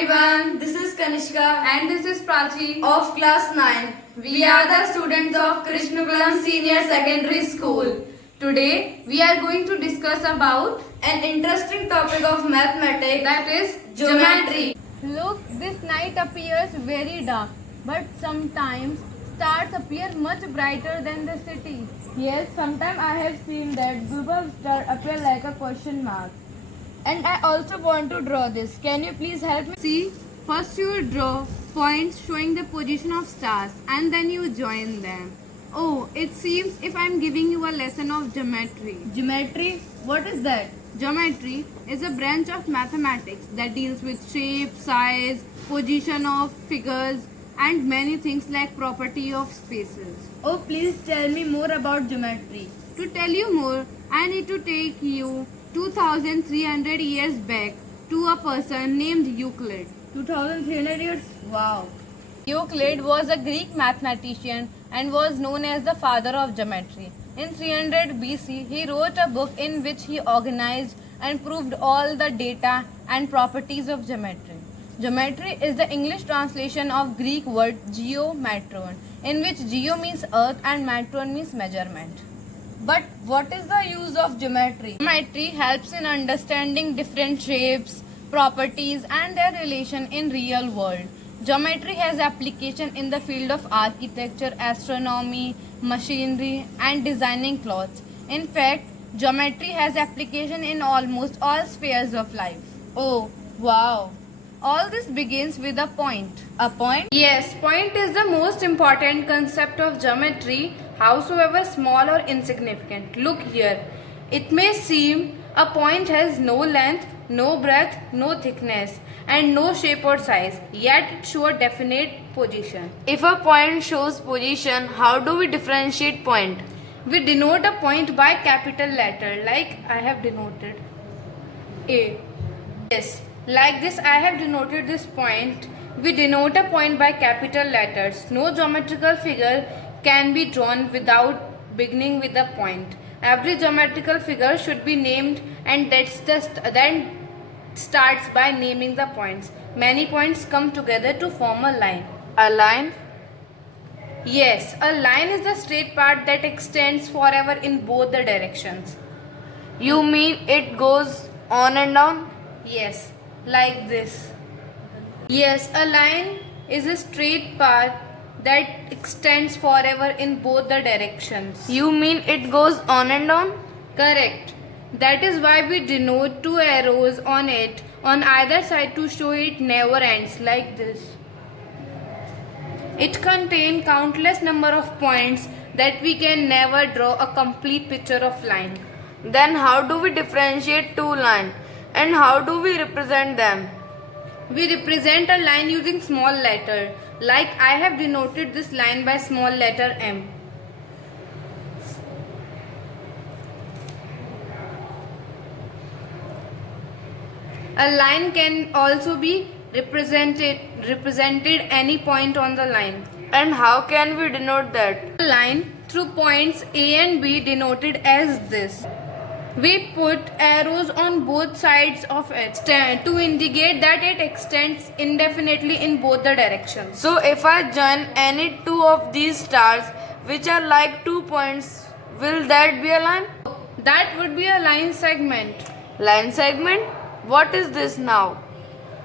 everyone, this is Kanishka And this is Prachi. of class 9. We are the students of Krishnakulam Senior Secondary School. Today we are going to discuss about An interesting topic of mathematics, that is geometry. Look, this night appears very dark, but sometimes stars appear much brighter than the city. Yes, sometimes I have seen that group of stars appear like a question mark. And I also want to draw this. Can you please help me? See, first you will draw points showing the position of stars and then you join them. Oh, it seems if I am giving you a lesson of geometry. Geometry? What is that? Geometry is a branch of mathematics that deals with shape, size, position of figures and many things like property of spaces. Oh, please tell me more about geometry. To tell you more, I need to take you 2300 years back to a person named Euclid. 2300 years? Wow. Euclid was a Greek mathematician and was known as the father of geometry. In 300 BC, he wrote a book in which he organized and proved all the data and properties of geometry. Geometry is the English translation of Greek word geometron, in which geo means earth and metron means measurement. But what is the use of geometry? Geometry helps in understanding different shapes, properties and their relation in real world. Geometry has application in the field of architecture, astronomy, machinery and designing clothes. In fact, geometry has application in almost all spheres of life. Oh, wow. All this begins with a point. A point? Yes, point is the most important concept of geometry, howsoever small or insignificant. Look here. It may seem a point has no length, no breadth, no thickness, and no shape or size, yet it shows a definite position. If a point shows position, how do we differentiate point? We denote a point by capital letter, like I have denoted A. Yes, like this I have denoted this point. We denote a point by capital letters. No geometrical figure can be drawn without beginning with a point. Every geometrical figure should be named, and then starts by naming the points. Many points come together to form a line. A line? Yes, a line is the straight part that extends forever in both the directions. You mean it goes on and down? Yes, like this. Yes, a line is a straight path that extends forever in both the directions. You mean it goes on and on? Correct. That is why we denote two arrows on it on either side to show it never ends, like this. It contains countless number of points that we can never draw a complete picture of line. Then how do we differentiate two lines? And how do we represent them? We represent a line using small letter, like I have denoted this line by small letter M. A line can also be represented any point on the line. And how can we denote that? A line through points A and B denoted as this. We put arrows on both sides of it to indicate that it extends indefinitely in both the directions. So if I join any two of these stars which are like 2 points, will that be a line? That would be a line segment. Line segment? What is this now?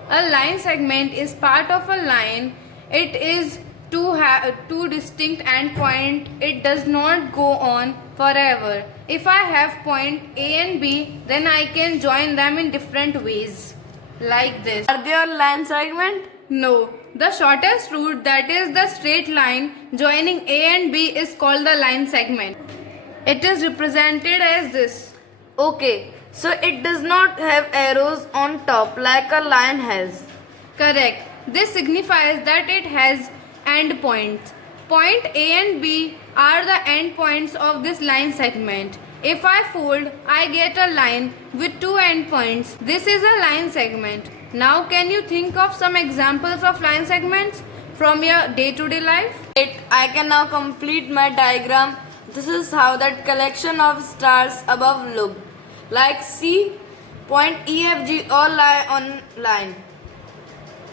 A line segment is part of a line. It is two distinct endpoints. It does not go on forever. If I have point A and B, then I can join them in different ways, like this. Are they a line segment? No, the shortest route, that is the straight line joining A and B, is called the line segment. It is represented as this. Okay, so it does not have arrows on top like a line has. Correct. This signifies that it has endpoints. Point A and B are the endpoints of this line segment. If I fold, I get a line with two endpoints. This is a line segment. Now can you think of some examples of line segments from your day-to-day life? I can now complete my diagram. This is how that collection of stars above look. Like see, point E, F, G all lie on line.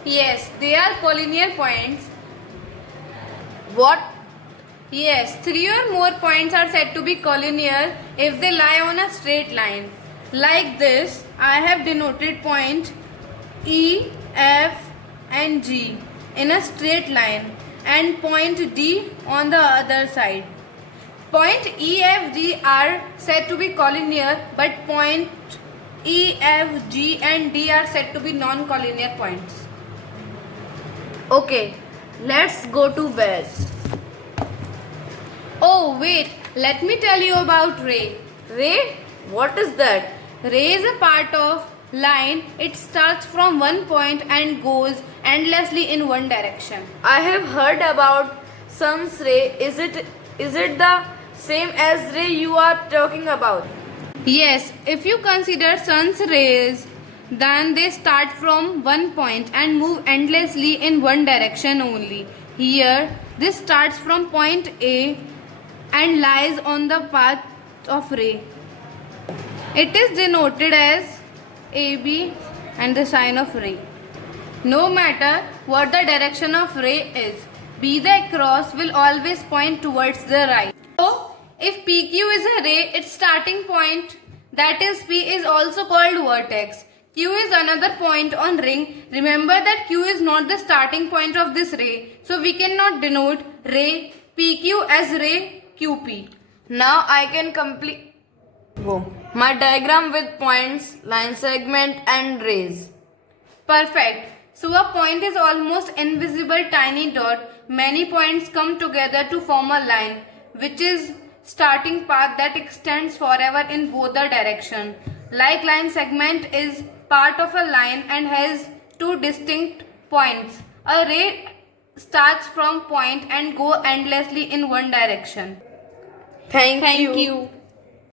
Yes, they are collinear points. What? Yes, 3 or more points are said to be collinear if they lie on a straight line. Like this, I have denoted point E, F and G in a straight line and point D on the other side. Point E, F, G are said to be collinear, but point E, F, G and D are said to be non-collinear points. Okay, let's go to bed. Oh wait, let me tell you about ray. Ray? What is that? Ray is a part of line. It starts from one point and goes endlessly in one direction. I have heard about sun's ray. Is it the same as ray you are talking about? Yes, if you consider sun's rays, then they start from one point and move endlessly in one direction only. Here, this starts from point A and lies on the path of ray. It is denoted as AB and the sign of ray. No matter what the direction of ray is, be the cross will always point towards the right. So, if PQ is a ray, its starting point, that is P, is also called vertex. Q is another point on ring. Remember that Q is not the starting point of this ray. So, we cannot denote ray PQ as ray QP. Now I can complete my diagram with points, line segment and rays. Perfect. So a point is almost invisible tiny dot. Many points come together to form a line, which is starting path that extends forever in both the direction. Like line segment is part of a line and has two distinct points. A ray starts from point and go endlessly in one direction. Thank you. You.